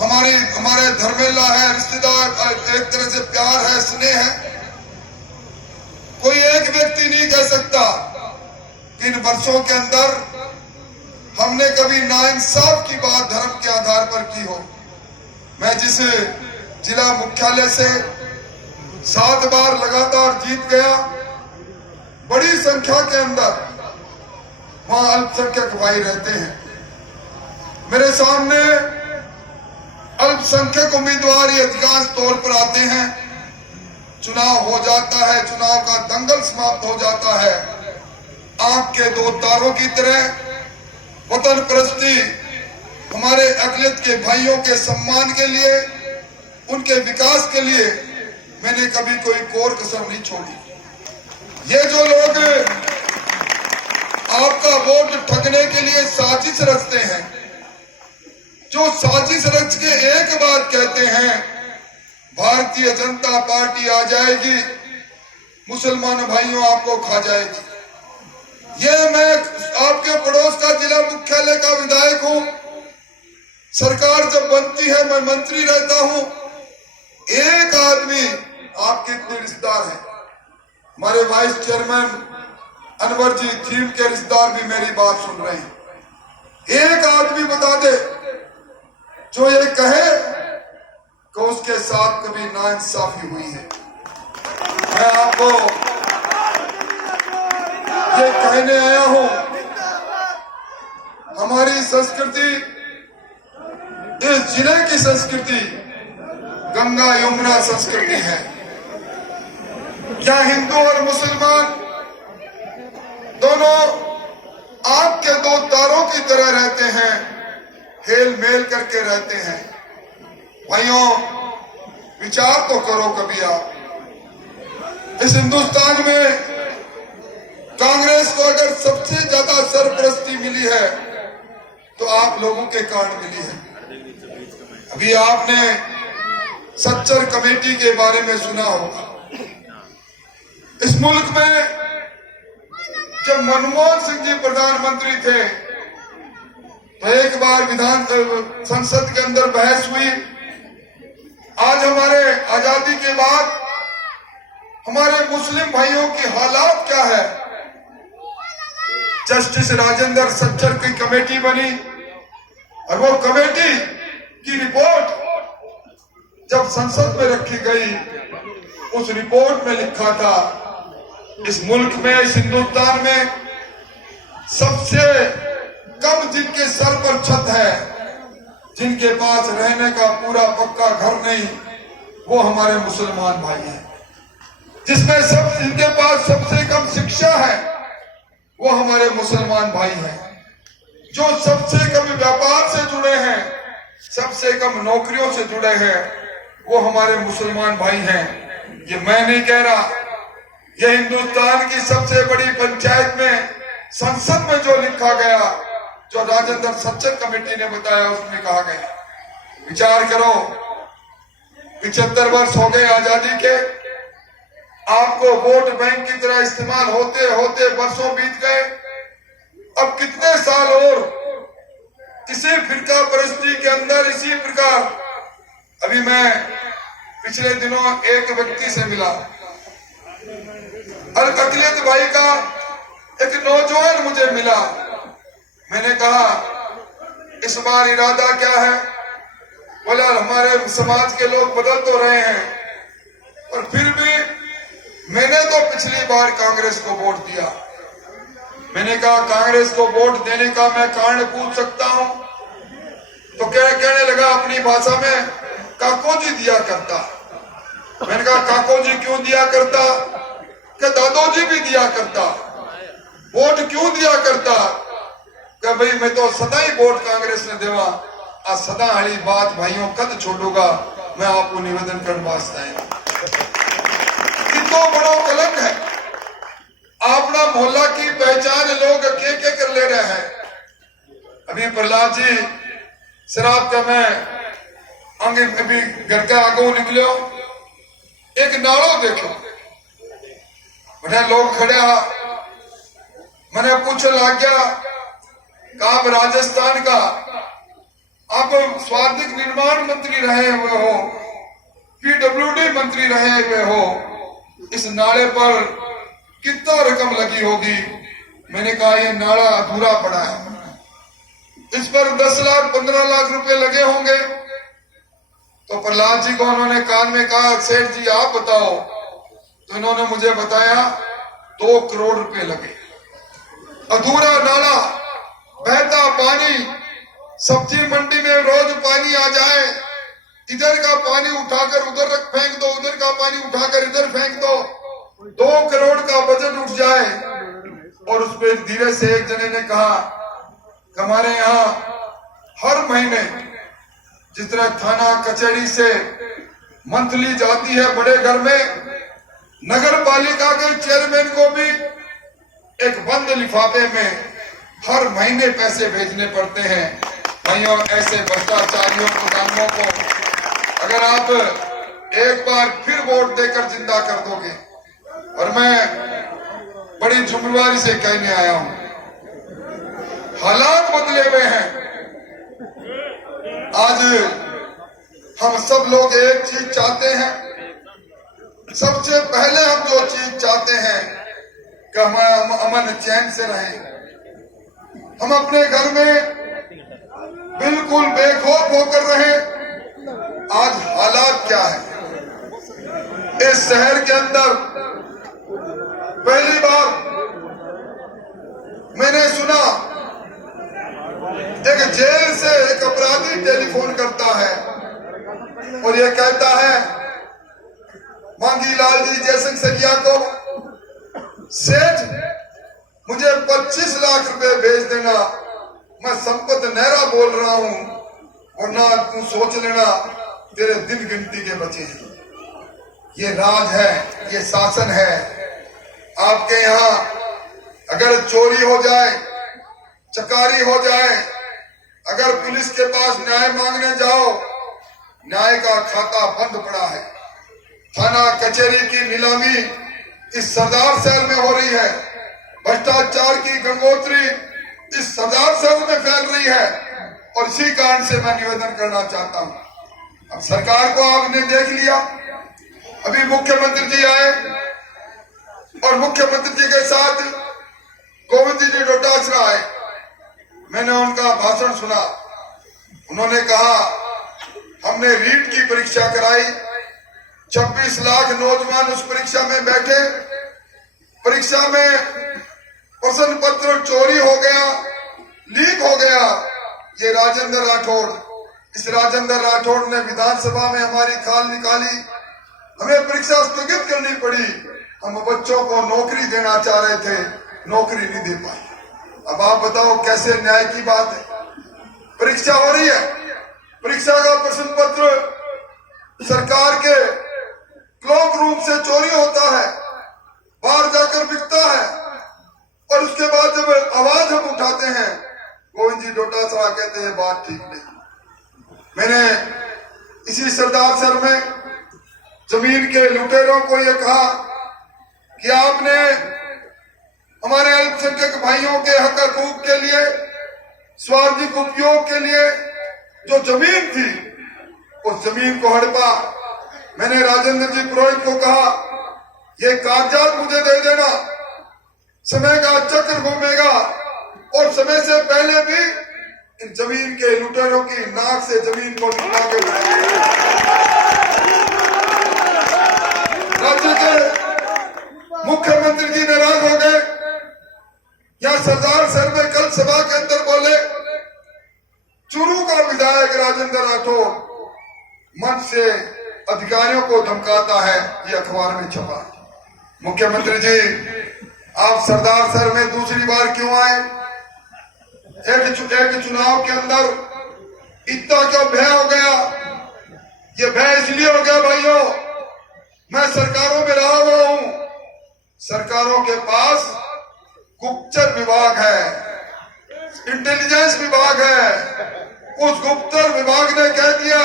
हमारे धर्मेला है, रिश्तेदार, एक तरह से प्यार है, स्नेह है। कोई एक व्यक्ति नहीं कह सकता कि इन वर्षों के अंदर हमने कभी नाइंसाफ की बात धर्म के आधार पर की हो। मैं जिस जिला मुख्यालय से 7 बार लगातार जीत गया, बड़ी संख्या के अंदर वहां अल्पसंख्यक भाई रहते हैं। मेरे सामने अल्पसंख्यक उम्मीदवार ही अधिकांश तौर पर आते हैं। चुनाव हो जाता है, चुनाव का दंगल समाप्त हो जाता है। आंख के 2 तारों की तरह वतन परस्ती, हमारे अकलियत के भाइयों के सम्मान के लिए, उनके विकास के लिए मैंने कभी कोई कोर कसर नहीं छोड़ी। ये जो लोग आपका वोट ठगने के लिए साजिश रचते हैं, जो साजिश रच के एक बात कहते हैं, भारतीय जनता पार्टी आ जाएगी, मुसलमान भाइयों आपको खा जाएगी। ये मैं आपके पड़ोस का जिला मुख्यालय का विधायक हूं। सरकार जब बनती है, मैं मंत्री रहता हूं। एक आदमी आपके इतने रिश्तेदार हैं, हमारे वाइस चेयरमैन अनवर जी थीम के रिश्तेदार भी मेरी बात सुन रहे हैं। एक आदमी बता दे जो ये कहे कि उसके साथ कभी नाइंसाफी हुई है। मैं आपको ये कहने आया हूं, हमारी संस्कृति, इस जिले की संस्कृति गंगा यमुना संस्कृति है। क्या हिंदू और मुसलमान दोनों आंख के 2 तारों की तरह रहते हैं, हेल मेल करके रहते हैं। भाइयों, विचार तो करो कभी आप। इस हिंदुस्तान में कांग्रेस को अगर सबसे ज्यादा सरपरस्ती मिली है तो आप लोगों के कारण मिली है। अभी आपने सच्चर कमेटी के बारे में सुना होगा। इस मुल्क में जब मनमोहन सिंह जी प्रधानमंत्री थे तो एक बार संसद के अंदर बहस हुई। आज हमारे आजादी के बाद हमारे मुस्लिम भाइयों की हालात क्या है। जस्टिस राजेंद्र सच्चर की कमेटी बनी और वो कमेटी की रिपोर्ट जब संसद में रखी गई, उस रिपोर्ट में लिखा था, इस मुल्क में, इस हिंदुस्तान में सबसे कम जिनके सर पर छत है, जिनके पास रहने का पूरा पक्का घर नहीं, वो हमारे मुसलमान भाई हैं। जिनके पास सबसे कम शिक्षा है, वो हमारे मुसलमान भाई हैं। जो सबसे कम व्यापार से जुड़े हैं, सबसे कम नौकरियों से जुड़े हैं, वो हमारे मुसलमान भाई हैं। ये मैं नहीं कह रहा, ये हिंदुस्तान की सबसे बड़ी पंचायत में, संसद में जो लिखा गया, जो राजेंद्र सच्चर कमेटी ने बताया, उसमें कहा गया। विचार करो, 75 वर्ष हो गए आजादी के, आपको वोट बैंक की तरह इस्तेमाल होते होते वर्षों बीत गए। अब कितने साल और इसी फिरका परस्ती के अंदर, इसी प्रकार। अभी मैं पिछले दिनों एक व्यक्ति से मिला, अकलियत भाई का एक नौजवान मुझे मिला। मैंने कहा, इस बार इरादा क्या है? बोला, हमारे समाज के लोग बदल तो रहे हैं, और फिर भी मैंने तो पिछली बार कांग्रेस को वोट दिया। मैंने कहा, कांग्रेस को वोट देने का मैं कारण पूछ सकता हूं? तो कहने लगा अपनी भाषा में, काको जी दिया करता। मैंने कहा, काको जी क्यों दिया करता? कि दादो जी भी दिया करता। वोट क्यों दिया करता? कि भाई मैं तो सदा ही वोट कांग्रेस ने देवा। आ सदा हड़ी बात भाइयों कद छोड़ूंगा, मैं आपको निवेदन कर वास्ता है। तो बड़ो कलंक है। अपना मोहल्ला की पहचान लोग के कर ले रहे हैं। अभी प्रहलाद जी शराब का मैं अभी घर का आगो निकलो, एक नाड़ो देखो, लोग खड़े, मैंने पूछ लग गया, आप राजस्थान का आप स्वादिक निर्माण मंत्री रहे हुए हो, पीडब्ल्यूडी मंत्री रहे हुए हो, इस नाले पर कितना रकम लगी होगी? मैंने कहा ये नाला अधूरा पड़ा है, इस पर 10 लाख 15 लाख रुपए लगे होंगे। तो प्रहलाद जी को उन्होंने कान में कहा, सेठ जी आप बताओ। तो इन्होंने मुझे बताया 2 करोड़ रुपए लगे। अधूरा नाला, बहता पानी, सब्जी मंडी में रोज पानी आ जाए, इधर का पानी उठाकर उधर रख फेंक दो, उधर का पानी उठाकर इधर फेंक दो, 2 करोड़ का बजट उठ जाए। और उस पर धीरे से एक जने ने कहा कि हमारे यहाँ हर महीने जिस तरह थाना कचहरी से मंथली जाती है बड़े घर में, नगर पालिका के चेयरमैन को भी एक बंद लिफाफे में हर महीने पैसे भेजने पड़ते हैं। भाइयों, ऐसे भ्रष्टाचारियों को अगर आप एक बार फिर वोट देकर जिंदा कर दोगे, और मैं बड़ी जिम्मेवारी से कहने आया हूं, हालात बदले हुए हैं। आज हम सब लोग एक चीज चाहते हैं, सबसे पहले हम जो चीज चाहते हैं कि हम अमन चैन से रहें, हम अपने घर में बिल्कुल बेखौफ होकर रहें। आज हालात क्या है? इस शहर के अंदर पहली बार मैंने सुना एक जेल से एक अपराधी टेलीफोन करता है और ये कहता है मांगी लाल जी जयसिंह सखिया को, सेठ मुझे 25 लाख रुपए भेज देना, मैं संपत नेहरा बोल रहा हूं, वरना तू सोच लेना तेरे दिन गिनती के बचे हैं। ये राज है, ये शासन है। आपके यहाँ अगर चोरी हो जाए, चकारी हो जाए, अगर पुलिस के पास न्याय मांगने जाओ, न्याय का खाता बंद पड़ा है। थाना कचहरी की नीलामी इस सरदार शहर में हो रही है, भ्रष्टाचार की गंगोत्री इस सरदार शहर में फैल रही है। और इसी कारण से मैं निवेदन करना चाहता हूं, अब सरकार को आपने देख लिया, अभी मुख्यमंत्री जी आए और मुख्यमंत्री जी के साथ गोविंद जी डोटासरा आए। मैंने उनका भाषण सुना, उन्होंने कहा हमने रीट की परीक्षा कराई, 26 लाख नौजवान उस परीक्षा में बैठे, परीक्षा में प्रश्न पत्र चोरी हो गया, लीक हो गया। ये राजेंद्र राठौड़, इस राजेंद्र राठौड़ ने विधानसभा में हमारी खाल निकाली, हमें परीक्षा स्थगित करनी पड़ी। हम बच्चों को नौकरी देना चाह रहे थे, नौकरी नहीं दे पाए। अब आप बताओ कैसे न्याय की बात है? परीक्षा हो रही है, परीक्षा का प्रश्न पत्र सरकार के क्लॉक रूम से चोरी होता है, बाहर जाकर बिकता है, और उसके बाद जब आवाज हम उठाते हैं, गोविंद जी डोटासरा कहते हैं बात ठीक नहीं। मैंने इसी सरदार शहर में जमीन के लुटेरों को यह कहा कि आपने हमारे अल्पसंख्यक भाइयों के हक हकूक के लिए, स्वार्थिक उपयोग के लिए जो जमीन थी, उस जमीन को हड़पा। मैंने राजेंद्र जी पुरोहित को कहा ये कागजात मुझे दे देना, समय का चक्र घूमेगा और समय से पहले भी इन जमीन के लुटेरों की नाक से जमीन को निकाल के राज्य के मुख्यमंत्री जी नाराज हो गए। यहां सरदार शहर में कल सभा के अंदर बोले, चूरू का विधायक राजेंद्र राठौड़ मंच से अधिकारियों को धमकाता है, ये अखबार में छपा। मुख्यमंत्री जी आप सरदार शहर में दूसरी बार क्यों आए? एक चुनाव के अंदर इतना क्यों भय हो गया? ये भय इसलिए हो गया भाइयों, मैं सरकारों में रहा हुआ हूं, सरकारों के पास गुप्तचर विभाग है, इंटेलिजेंस विभाग है। उस गुप्तचर विभाग ने कह दिया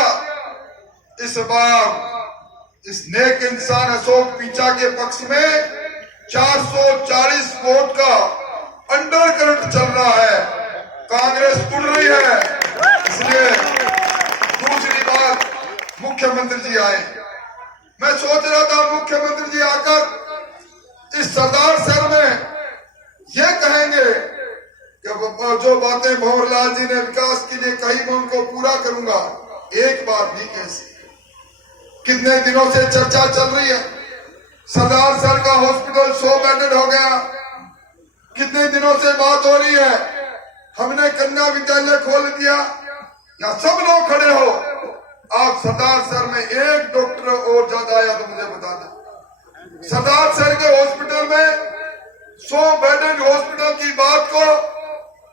इस बार इस नेक इंसान अशोक पीछा के पक्ष में 440 वोट का अंडर करंट चल रहा है, कांग्रेस उड़ रही है, इसलिए मुख्यमंत्री जी आए। मैं सोच रहा था मुख्यमंत्री जी आकर इस सरदार शहर में ये कहेंगे कि जो बातें भंवरलाल जी ने विकास के लिए कही मैं उनको पूरा करूंगा। एक बात नहीं कैसी, कितने दिनों से चर्चा चल रही है, सरदार शहर का हॉस्पिटल 100 बेडेड हो गया। कितने दिनों से बात हो रही है, हमने कन्या विद्यालय खोल दिया। या सब लोग खड़े हो, आप सरदार शहर में एक डॉक्टर और ज्यादा आया तो मुझे बता दें। सरदार शहर के हॉस्पिटल में 100 बेडेड हॉस्पिटल की बात को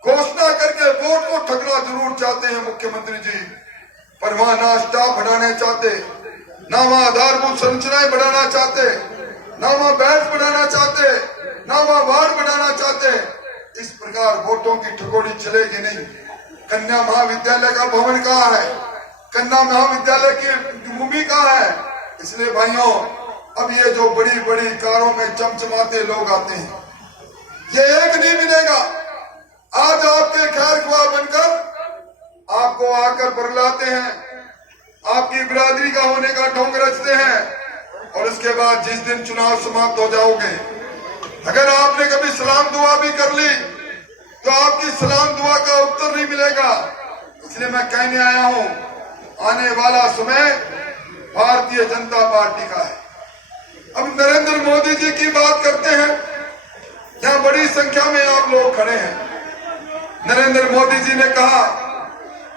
घोषणा करके वोट को ठगना जरूर चाहते हैं मुख्यमंत्री जी, पर वहां ना स्टाफ बढ़ाने चाहते, ना वहां आधारभूत संरचनाएं बढ़ाना चाहते, ना वहां बेड बढ़ाना चाहते, ना वहां वार्ड बढ़ाना चाहते। इस प्रकार वोटों की ठगोड़ी चलेगी नहीं। कन्या महाविद्यालय का भवन कहाँ है, कन्या महाविद्यालय की भूमि कहाँ है। इसलिए भाइयों, अब ये जो बड़ी बड़ी कारों में चमचमाते लोग आते हैं, ये एक नहीं मिलेगा। आज आपके खैर ख्वाह बनकर आपको आकर बरलाते हैं, आपकी बिरादरी का होने का ढोंग रचते हैं, और उसके बाद जिस दिन चुनाव समाप्त हो जाओगे, अगर आपने कभी सलाम दुआ भी कर ली तो आपकी सलाम दुआ का उत्तर नहीं मिलेगा। इसलिए मैं कहने आया हूं, आने वाला समय भारतीय जनता पार्टी का है। अब नरेंद्र मोदी जी की बात करते हैं, यहां बड़ी संख्या में आप लोग खड़े हैं। नरेंद्र मोदी जी ने कहा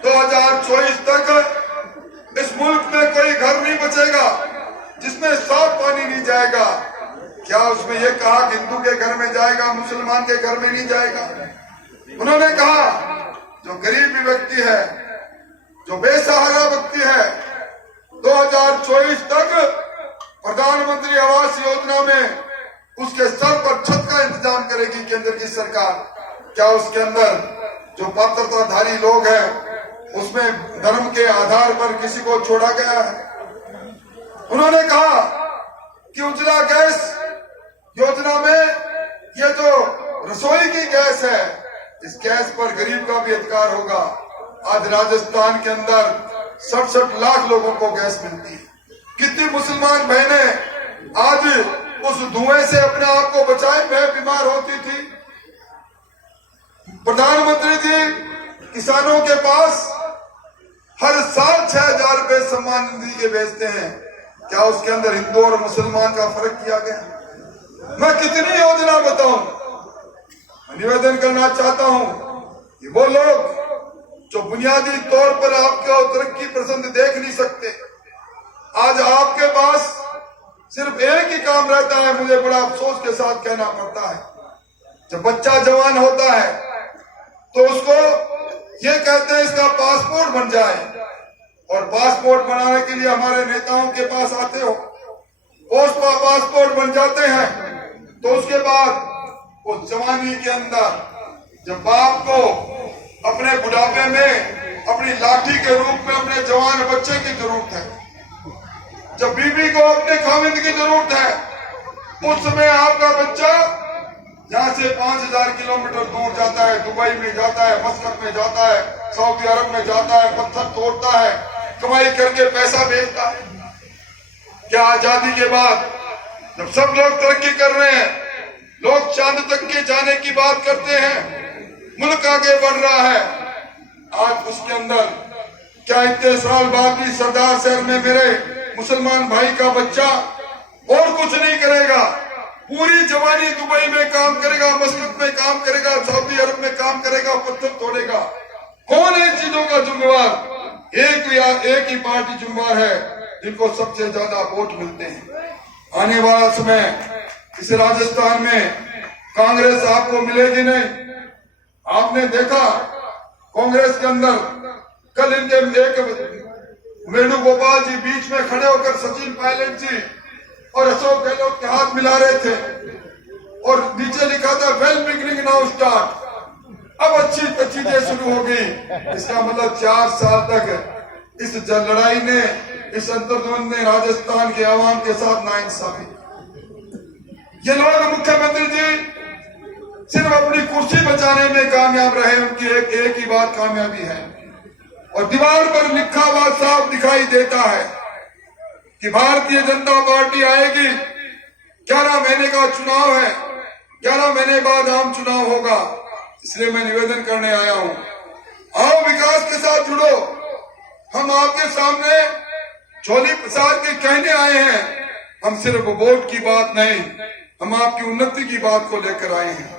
2024 तक इस मुल्क में कोई घर नहीं बचेगा जिसमें साफ पानी नहीं जाएगा। क्या उसमें यह कहा कि हिंदू के घर में जाएगा, मुसलमान के घर में नहीं जाएगा? उन्होंने कहा जो गरीब व्यक्ति है, जो बेसहारा व्यक्ति है, 2024 तक प्रधानमंत्री आवास योजना में उसके सर पर छत का इंतजाम करेगी केंद्र की सरकार। क्या उसके अंदर जो पात्रताधारी लोग हैं उसमें धर्म के आधार पर किसी को छोड़ा गया है? उन्होंने कहा कि उज्ज्वला गैस योजना में ये जो रसोई की गैस है, इस गैस पर गरीब का भी अधिकार होगा। आज राजस्थान के अंदर 67 लाख लोगों को गैस मिलती है। कितनी मुसलमान बहनें आज उस धुएं से अपने आप को बचाए हुए बीमार होती थी। प्रधानमंत्री जी किसानों के पास हर साल 6,000 रुपए सम्मान निधि के भेजते हैं। क्या उसके अंदर हिंदू और मुसलमान का फर्क किया गया? मैं कितनी योजना बताऊं? निवेदन करना चाहता हूं कि वो लोग जो बुनियादी तौर पर आपको तरक्की पसंद देख नहीं सकते, आज आपके पास सिर्फ एक ही काम रहता है। मुझे बड़ा अफसोस के साथ कहना पड़ता है, जब बच्चा जवान होता है तो उसको ये कहते हैं इसका पासपोर्ट बन जाए, और पासपोर्ट बनाने के लिए हमारे नेताओं के पास आते हो, पोस्ट पासपोर्ट बन जाते हैं, तो उसके बाद उस जवानी के अंदर जब बाप को अपने बुढ़ापे में अपनी लाठी के रूप में अपने जवान बच्चे की जरूरत है, जब बीवी को अपने खाविंद की जरूरत है, उस समय आपका बच्चा यहाँ से 5,000 किलोमीटर दूर जाता है, दुबई में जाता है, मस्कत में जाता है, सऊदी अरब में जाता है, पत्थर तोड़ता है, कमाई करके पैसा भेजता है। क्या आजादी के बाद जब सब लोग तरक्की कर रहे हैं, लोग चांद तक के जाने की बात करते हैं, मुल्क आगे बढ़ रहा है, आज उसके अंदर क्या इतने साल बाद भी सरदार शहर में मेरे मुसलमान भाई का बच्चा और कुछ नहीं करेगा, पूरी जवानी दुबई में काम करेगा, मस्कत में काम करेगा, सऊदी अरब में काम करेगा, पत्थर तोड़ेगा? कौन है इन चीजों का जिम्मेवार? एक ही पार्टी जिम्मेवार है जिनको सबसे ज्यादा वोट मिलते हैं। आने वाला समय इस राजस्थान में कांग्रेस आपको मिलेगी नहीं। आपने देखा कांग्रेस के अंदर कल इनके एक वेणुगोपाल जी बीच में खड़े होकर सचिन पायलट जी और अशोक गहलोत के हाथ मिला रहे थे, और नीचे लिखा था वेल बिगिनिंग नाउ स्टार्ट। अब अच्छी चीजें शुरू हो गई। इसका मतलब 4 साल तक इस लड़ाई ने, इस अंतर्द्वंद ने राजस्थान के आवाम के साथ नाइंसाफी। ये लोग मुख्यमंत्री जी सिर्फ अपनी कुर्सी बचाने में कामयाब रहे, उनकी एक ही बात कामयाबी है, और दीवार पर लिखा हुआ साफ दिखाई देता है कि भारतीय जनता पार्टी आएगी। 11 महीने का चुनाव है, 11 महीने बाद आम चुनाव होगा, इसलिए मैं निवेदन करने आया हूं। आओ विकास के साथ जुड़ो। हम आपके सामने झोली प्रसाद के कहने आए हैं, हम सिर्फ वोट की बात नहीं, हम आपकी उन्नति की बात को लेकर आए हैं।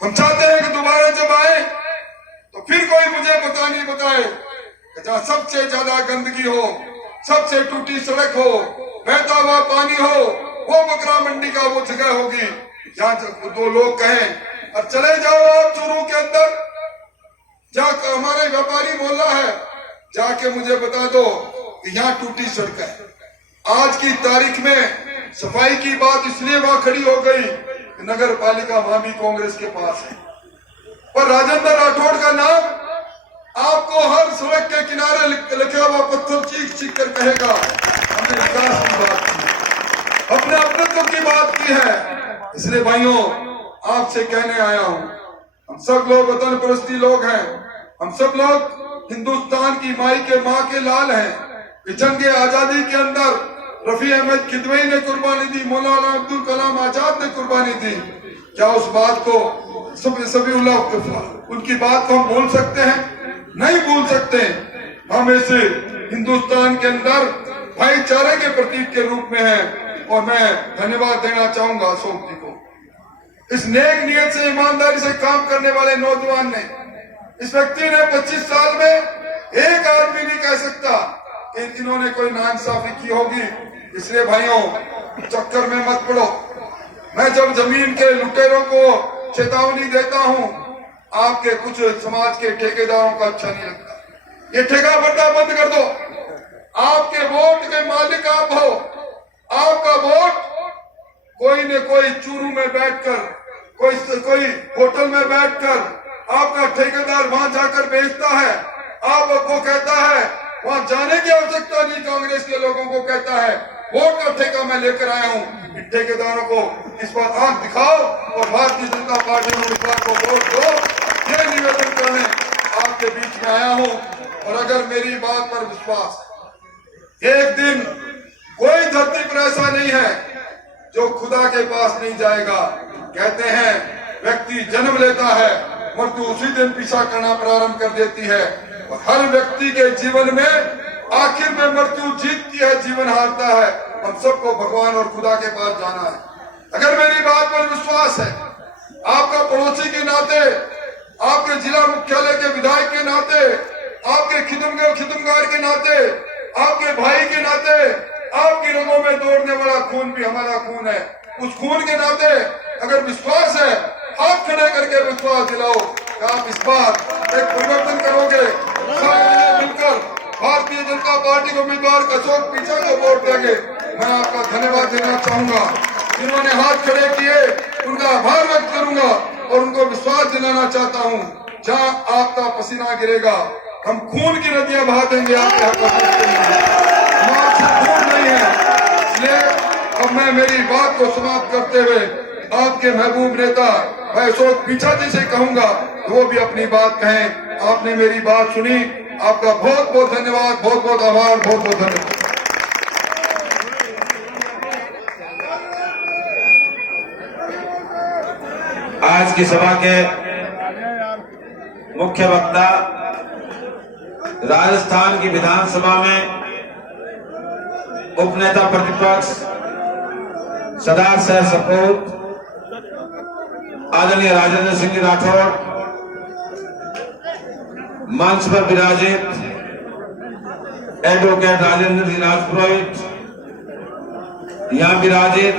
हम चाहते हैं कि दोबारा जब आए तो फिर कोई मुझे नहीं बताए कि जहाँ सबसे ज्यादा गंदगी हो, सबसे टूटी सड़क हो, बहता हुआ पानी हो, वो बकरा मंडी का वो जगह होगी जहाँ दो लोग कहें अब चले जाओ आप चूरू के अंदर, जहाँ हमारे व्यापारी मोहल्ला है, जाके मुझे बता दो कि यहाँ टूटी सड़क है। आज की तारीख में सफाई की बात इसलिए वहां खड़ी हो गई कि नगर पालिका वहां भी कांग्रेस के पास है, पर राजेंद्र राठौड़ का नाम आपको हर सड़क के किनारे लिखा हुआ पत्थर चीख चीख कर कहेगा हमने विकास की बात की, अपने अपनत्व की बात की है। इसलिए भाइयों आपसे कहने आया हूं, हम सब लोग वतन परस्ती लोग हैं, हम सब लोग हिंदुस्तान की माई के माँ के लाल हैं। जंग आजादी के अंदर रफी अहमद किदवई ने कुर्बानी दी, मौलाना अब्दुल कलाम आजाद ने कुर्बानी दी। क्या उस बात को सभी उनकी बात को हम भूल सकते हैं? नहीं भूल सकते। हम इस हिंदुस्तान के अंदर भाईचारे के प्रतीक के रूप में हैं और मैं धन्यवाद देना चाहूंगा अशोक जी को। इस नेक नियत से ईमानदारी से काम करने वाले नौजवान ने, इस व्यक्ति ने 25 साल में एक आदमी नहीं कह सकता कि इन्होंने कोई नाइंसाफी की होगी। इसलिए भाइयों चक्कर में मत पड़ो। मैं जब जमीन के लुटेरों को चेतावनी देता हूं, आपके कुछ समाज के ठेकेदारों का अच्छा नहीं लगता। ये ठेका बट्टा बंद कर दो। आपके वोट के मालिक आप हो। आपका वोट कोई न कोई चूरू में बैठकर, कोई होटल में बैठकर आपका ठेकेदार वहां जाकर बेचता है। आपको कहता है वहां जाने की आवश्यकता नहीं, कांग्रेस के लोगों को कहता है वोट का ठेका मैं लेकर आया हूं। इन ठेकेदारों को इस बात आंख दिखाओ और भारतीय जनता पार्टी को इस बात को वोट दो। ये निवेदन करने आपके बीच में आया हूं। और अगर मेरी बात पर विश्वास, एक दिन कोई धरती पर ऐसा नहीं है जो खुदा के पास नहीं जाएगा। कहते हैं व्यक्ति जन्म लेता है, मृत्यु उसी दिन पीछा करना प्रारंभ कर देती है। और हर व्यक्ति के जीवन में आखिर में मृत्यु जीतती है, जीवन हारता है। हम सबको भगवान और खुदा के पास जाना है। अगर मेरी बात पर विश्वास है, आपका पड़ोसी के नाते, आपके जिला मुख्यालय के विधायक के नाते, आपके खिदमगार के नाते, आपके भाई के नाते, आपकी रगों में दौड़ने वाला खून भी हमारा खून है। उस खून के नाते अगर विश्वास है, हाथ खड़े करके विश्वास दिलाओ कि आप इस बार एक परिवर्तन करोगे। सब मिलकर भारतीय जनता पार्टी के उम्मीदवार अशोक पीछा को वोट देंगे। मैं आपका धन्यवाद देना चाहूंगा। जिन्होंने हाथ खड़े किए उनका आभार व्यक्त करूंगा और उनको विश्वास दिलाना चाहता हूं, जहां आपका पसीना गिरेगा हम खून की नदियां बहा देंगे। आपके खून नहीं है। इसलिए अब मैं मेरी बात को समाप्त करते हुए आपके महबूब नेता मैं अशोक पीछा जी से कहूंगा वो भी अपनी बात कहें। आपने मेरी बात सुनी, आपका बहुत बहुत धन्यवाद, बहुत बहुत आभार, बहुत बहुत धन्यवाद। आज की सभा के मुख्य वक्ता राजस्थान की विधानसभा में उपनेता प्रतिपक्ष सरदार साहब सपूत आदरणीय राजेंद्र सिंह राठौड़, मंच पर विराजित एडवोकेट राजेंद्र जी राजपुरोहित, यहाँ विराजित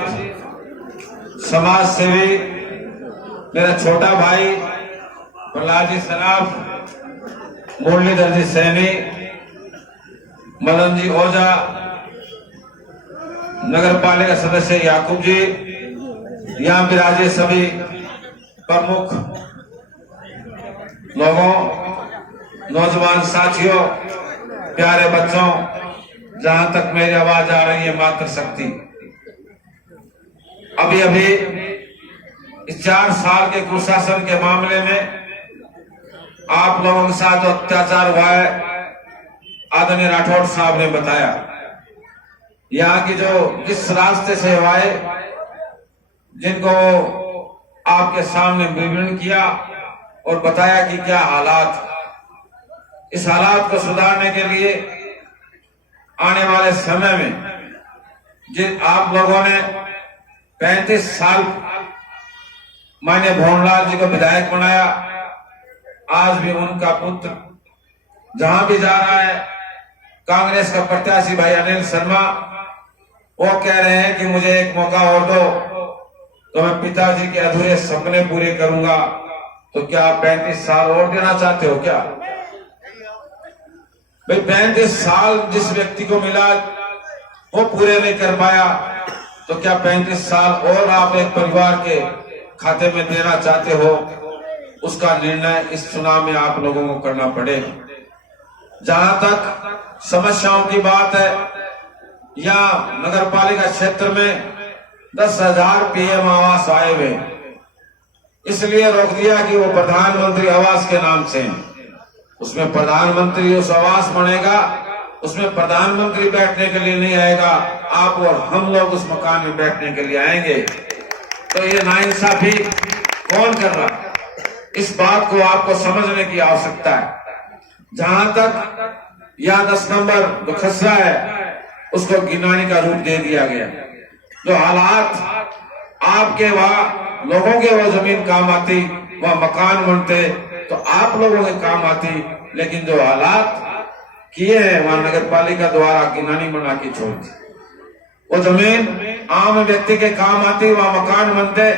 समाज सेवी मेरा छोटा भाई प्रहलाद जी सराफ, मुरलीधर जी सैनी, मदन जी ओझा, नगर पालिका सदस्य याकूब जी, यहाँ विराजित सभी प्रमुख लोगों, नौजवान साथियों, प्यारे बच्चों, जहां तक मेरी आवाज आ रही है मातृशक्ति, अभी अभी इस 4 साल के कुशासन के मामले में आप लोगों के साथ अत्याचार हुआ है, आदरणीय राठौड़ साहब ने बताया। यहाँ की जो जिस रास्ते से आए, जिनको आपके सामने विवरण किया और बताया कि क्या हालात, इस हालात को सुधारने के लिए आने वाले समय में जिन आप लोगों ने 35 साल माननीय भवनलाल जी को विधायक बनाया, आज भी उनका पुत्र जहां भी जा रहा है, कांग्रेस का प्रत्याशी भाई अनिल शर्मा, वो कह रहे हैं कि मुझे एक मौका और दो तो मैं पिताजी के अधूरे सपने पूरे करूंगा। तो क्या आप 35 साल और देना चाहते हो क्या भाई? 35 साल जिस व्यक्ति को मिला वो पूरे नहीं कर पाया, तो क्या 35 साल और आप एक परिवार के खाते में देना चाहते हो? उसका निर्णय इस चुनाव में आप लोगों को करना पड़ेगा। जहां तक समस्याओं की बात है, या नगर पालिका क्षेत्र में 10,000 पीएम आवास आए हुए, इसलिए रोक दिया कि वो प्रधानमंत्री आवास के नाम से, उसमें प्रधानमंत्री उस आवास बनेगा, उसमें प्रधानमंत्री बैठने के लिए नहीं आएगा, आप और हम लोग उस मकान में बैठने के लिए आएंगे। तो ये नाइंसाफी कौन कर रहा है? इस बात को आपको समझने की आवश्यकता है। जहां तक यह 10 नंबर जो खसरा है उसको गिनानी का रूप दे दिया गया। जो हालात आपके वहां लोगों के वो जमीन काम आती, वह मकान बनते तो आप लोगों के काम आती, लेकिन जो हालात किए हैं वहां नगर पालिका द्वारा गिनानी बना के छोड़ दी। वो जमीन आम व्यक्ति के काम आती, वहां मकान बनते,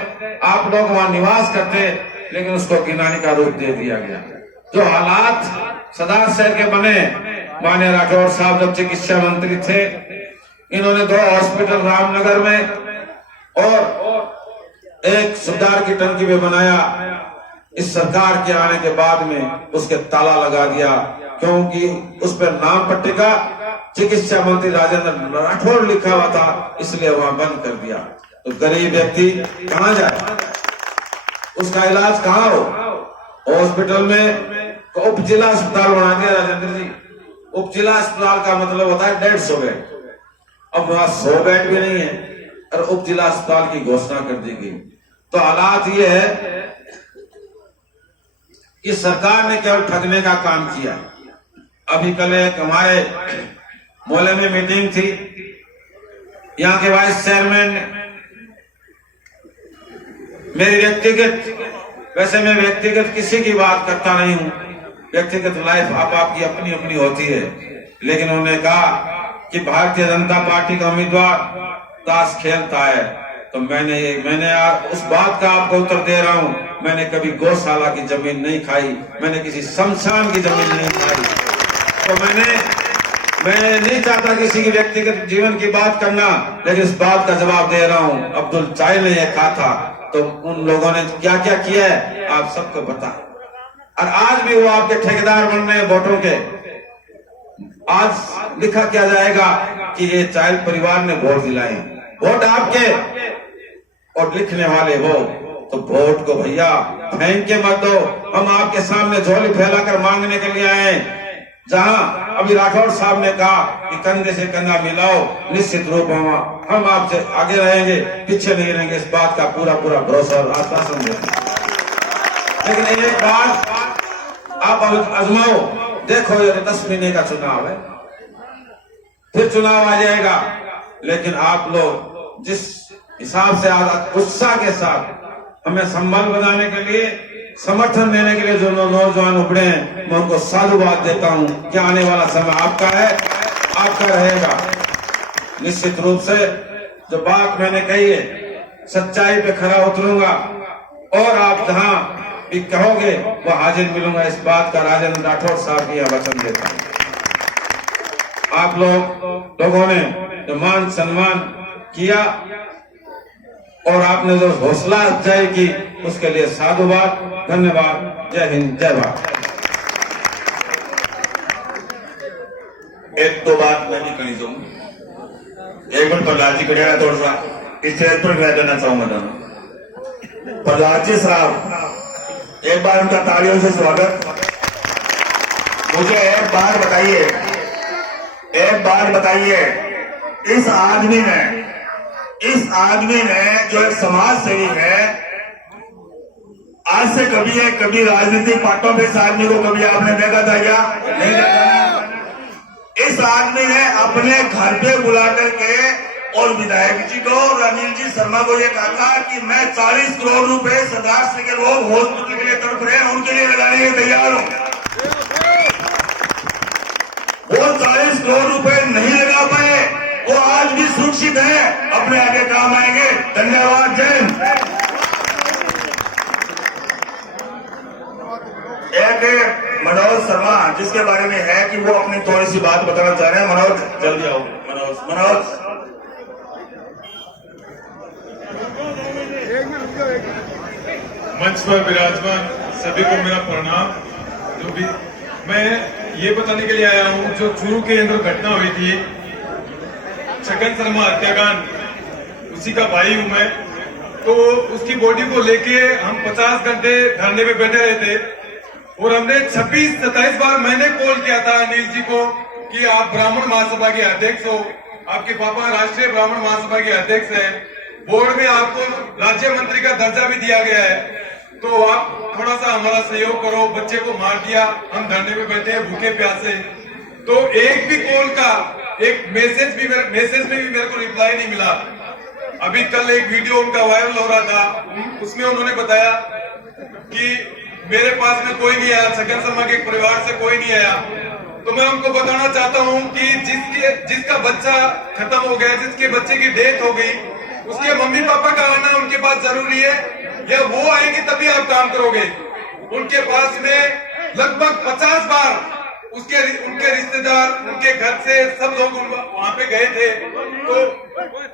आप लोग वहां निवास करते, लेकिन उसको गिनानी का रूप दे दिया गया। जो हालात सदा शहर के बने, माननीय राठौर साहब जब चिकित्सा मंत्री थे, इन्होंने 2 हॉस्पिटल रामनगर में और एक सुधार की टंकी में बनाया। इस सरकार के आने के बाद में उसके ताला लगा दिया, क्योंकि उस पर नाम पट्टिका चिकित्सा मंत्री राजेंद्र राठौर लिखा हुआ था, इसलिए वहां बंद कर दिया। तो गरीब व्यक्ति कहां जाए? उसका इलाज कहां हो? हॉस्पिटल में उप जिला अस्पताल बना दिया राजेंद्र जी। उप जिला अस्पताल का मतलब होता है 150 बेड, अब वहां 100 बेड भी नहीं है और उप जिला अस्पताल की घोषणा कर दी गई। तो हालात ये है कि सरकार ने केवल ठगने का काम किया। अभी कल एक हमारे मोहल्ले में मीटिंग थी, यहाँ के वाइस चेयरमैन मेरी व्यक्तिगत, वैसे मैं व्यक्तिगत किसी की बात करता नहीं हूं, व्यक्तिगत लाइफ आपकी अपनी अपनी होती है, लेकिन उन्होंने कहा कि भारतीय जनता पार्टी का उम्मीदवार ताश खेलता है। तो मैंने उस बात का आपको उत्तर दे रहा हूं, मैंने कभी गौशाला की जमीन नहीं खाई, मैंने किसी शमशान की जमीन नहीं खाई। तो मैं नहीं चाहता किसी की व्यक्तिगत जीवन की बात करना, लेकिन इस बात का जवाब दे रहा हूं। अब्दुल चाय ने यह कहा था, तो उन लोगों ने क्या क्या किया है आप सबको पता। और आज भी वो आपके ठेकेदार बन रहे हैं वोटों के। आज लिखा क्या जाएगा कि ये चाइल्ड परिवार ने वोट दिलाए, वोट आपके और लिखने वाले वो। तो वोट को भैया फेंक के मत दो। हम आपके सामने झोली फैलाकर मांगने के लिए आए। जहां अभी राठौर साहब ने कहा कि कंधे से कंधा मिलाओ, निश्चित रूप हम आपसे आगे रहेंगे, पीछे नहीं रहेंगे, इस बात का पूरा भरोसा और आश्वासन देते। लेकिन एक बात आप आजमाओ, देखो ये 10 महीने का चुनाव है, फिर चुनाव आ जाएगा, लेकिन आप लोग जिस हिसाब से उत्साह के साथ हमें संबल बनाने के लिए, समर्थन देने के लिए जो नौजवान उभरे हैं, मैं उनको साधुवाद देता हूं कि आने वाला समय आपका है, आपका रहेगा। निश्चित रूप से जो बात मैंने कही है, सच्चाई पे खरा उतरूंगा और आप जहां भी कहोगे वो हाजिर मिलूंगा, इस बात का राजेंद्र राठौर साहब की वचन देता हूं। आप लोगों ने जो मान सम्मान किया और आपने जो हौसला अफजाई की, उसके लिए साधुवाद, धन्यवाद। जय हिंद, जय भारत। एक दो बात मैं भी कही दूं। एक बार प्रहलाद जी कड़िया थोड़ा सा स्टेज पर खड़ा करना चाहूंगा था। प्रहलाद जी साहब, एक बार उनका तालियों से स्वागत। मुझे एक बार बताइए इस आदमी ने जो एक समाज सेवी है, आज से कभी राजनीतिक पार्टियों में इस आदमी को कभी आपने देखा था क्या? नहीं देखा। इस आदमी ने अपने घर पे बुला करके और विधायक जी को और अनिल जी शर्मा को ये कहा था कि मैं 40 करोड़ रुपए सरदार सिंह के लोग हॉस्पिटल के लिए तड़प रहे हैं, उनके लिए लगाने के तैयार हूं। वो 40 करोड़ रुपए नहीं लगा पाए, वो आज भी सुरक्षित है, अपने आगे काम आएंगे। धन्यवाद। जय हिंद। एक मनोज शर्मा जिसके बारे में है कि वो अपनी थोड़ी सी बात बताना चाह रहे हैं। मनोज जल्दी आओ। मनोज मंच पर विराजमान सभी को मेरा प्रणाम। जो भी मैं ये बताने के लिए आया हूँ, जो चूरू के अंदर घटना हुई थी, छगन शर्मा हत्याकांड, उसी का भाई हूं मैं। तो उसकी बॉडी को लेके हम 50 घंटे धरने पे बैठे रहे थे और हमने 26-27 बार मैंने कॉल किया था अनिल जी को कि आप ब्राह्मण महासभा के अध्यक्ष हो, आपके पापा राष्ट्रीय ब्राह्मण महासभा के अध्यक्ष हैं, बोर्ड में आपको राज्य मंत्री का दर्जा भी दिया गया है, तो आप थोड़ा सा हमारा सहयोग करो। बच्चे को मार दिया, हम धरने पे बैठे हैं भूखे प्यासे। तो एक भी कॉल का एक मैसेज में भी मेरे को रिप्लाई नहीं मिला। अभी कल एक वीडियो उनका वायरल हो रहा था, उसमें उन्होंने बताया कि मेरे पास में कोई नहीं आया, छगन शर्मा के परिवार से कोई नहीं आया। तो मैं उनको बताना चाहता हूं कि जिसका बच्चा खत्म हो गया, जिसके बच्चे की डेथ हो गई, उसके मम्मी पापा का आना उनके पास जरूरी है या वो आएंगे तभी आप काम करोगे? उनके पास में लगभग 50 बार उनके रिश्तेदार, उनके घर से सब लोग वहां पे गए थे। तो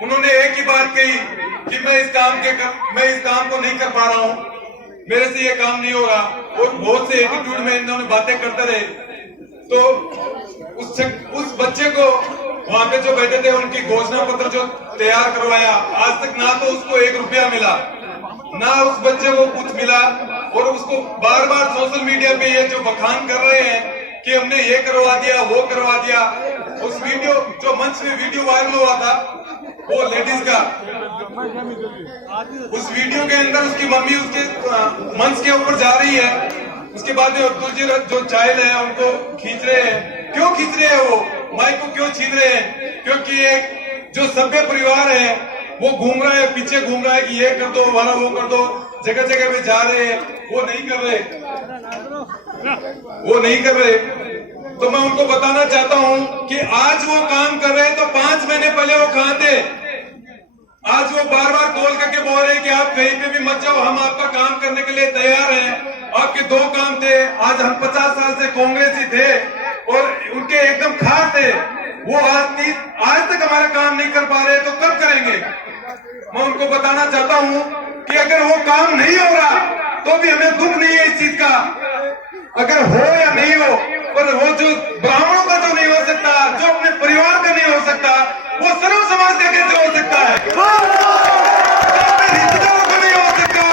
उन्होंने एक ही बात कही कि मैं इस काम को नहीं कर पा रहा हूँ, मेरे से ये काम नहीं हो रहा। और बहुत से एटीट्यूड में इन्होंने बातें करते रहे। तो उस बच्चे को वहां पे जो बैठे थे, उनकी घोषणा पत्र जो तैयार करवाया, आज तक ना तो उसको 1 रुपया मिला, ना उस बच्चे को कुछ मिला। और उसको बार बार सोशल मीडिया पे ये जो बखान कर रहे हैं कि हमने ये करवा दिया, वो करवा दिया। उस वीडियो जो मंच में वीडियो वायरल हुआ था, वो लेडीज का, उस वीडियो के अंदर उसकी मम्मी उसके मंच के ऊपर जा रही है, उसके बाद अब्दुल जी जो चाइल्ड है उनको खींच रहे हैं। क्यों खींच रहे हैं? वो माइक को क्यों छीन रहे हैं? क्योंकि एक जो सभ्य परिवार है वो घूम रहा है, पीछे घूम रहा है कि ये कर दो, हमारा वो कर दो, जगह जगह पे जा रहे हैं, वो नहीं कर रहे। तो मैं उनको बताना चाहता हूं कि आज वो काम कर रहे हैं, तो 5 महीने पहले वो कहां थे? आज वो बार बार कॉल करके बोल रहे हैं कि आप कहीं पे भी मत जाओ, हम आपका काम करने के लिए तैयार हैं। आपके 2 काम थे, आज हम 50 साल से कांग्रेस ही थे और उनके एकदम खास थे, वो आज तक हमारा काम नहीं कर पा रहे, तो कब करेंगे? मैं उनको बताना चाहता हूं कि अगर वो काम नहीं हो रहा तो भी हमें दुख नहीं है इस चीज का, अगर हो या नहीं हो। पर वो जो ब्राह्मणों का जो नहीं हो सकता, जो अपने परिवार का नहीं हो सकता, वो सर्व समाज का कैसे हो सकता है? जो अपने रिश्तेदारों का नहीं हो सकता,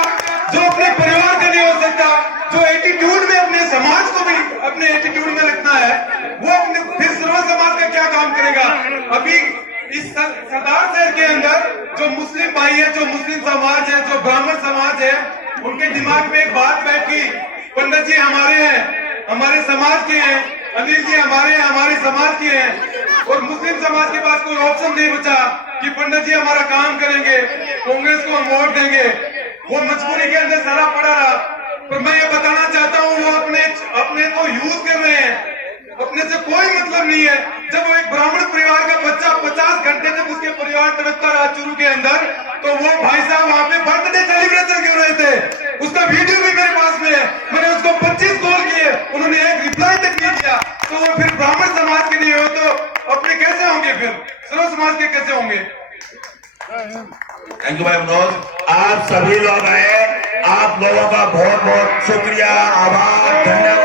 जो अपने परिवार का नहीं हो सकता, जो एटीट्यूड में अपने समाज को भी अपने एटीट्यूड में रखना है, वो फिर सर्व समाज का क्या काम करेगा? अभी इस सरदार शहर के अंदर जो मुस्लिम भाई है, जो मुस्लिम समाज है, जो ब्राह्मण समाज है, उनके दिमाग में एक बात बैठी, पंडित जी हमारे हैं, हमारे समाज के हैं, अनिल जी हमारे हैं, हमारे समाज के हैं। और मुस्लिम समाज के पास कोई ऑप्शन नहीं बचा कि पंडित जी हमारा काम करेंगे, कांग्रेस को हम वोट देंगे। वो मजबूरी के अंदर सारा पड़ा रहा। पर मैं ये बताना चाहता हूँ, वो अपने को यूज कर रहे हैं, अपने से कोई मतलब नहीं है। जब वो एक ब्राह्मण परिवार का बच्चा 50 घंटे तक उसके परिवार तड़पता रहा चूरू के अंदर, तो वो भाई साहब वहां पे बर्थडे सेलिब्रेशन क्यों रहे थे? उसका वीडियो भी मेरे पास में है। मैंने उसको 25 कॉल किए, उन्होंने एक रिप्लाई तक नहीं दिया। तो वो फिर ब्राह्मण समाज के नहीं हो तो अपने कैसे होंगे? फिर सर्व समाज के कैसे होंगे? थैंक यू भाई मनोज। आप सभी लोग आए, आप लोगों का बहुत बहुत शुक्रिया, आभार, धन्यवाद।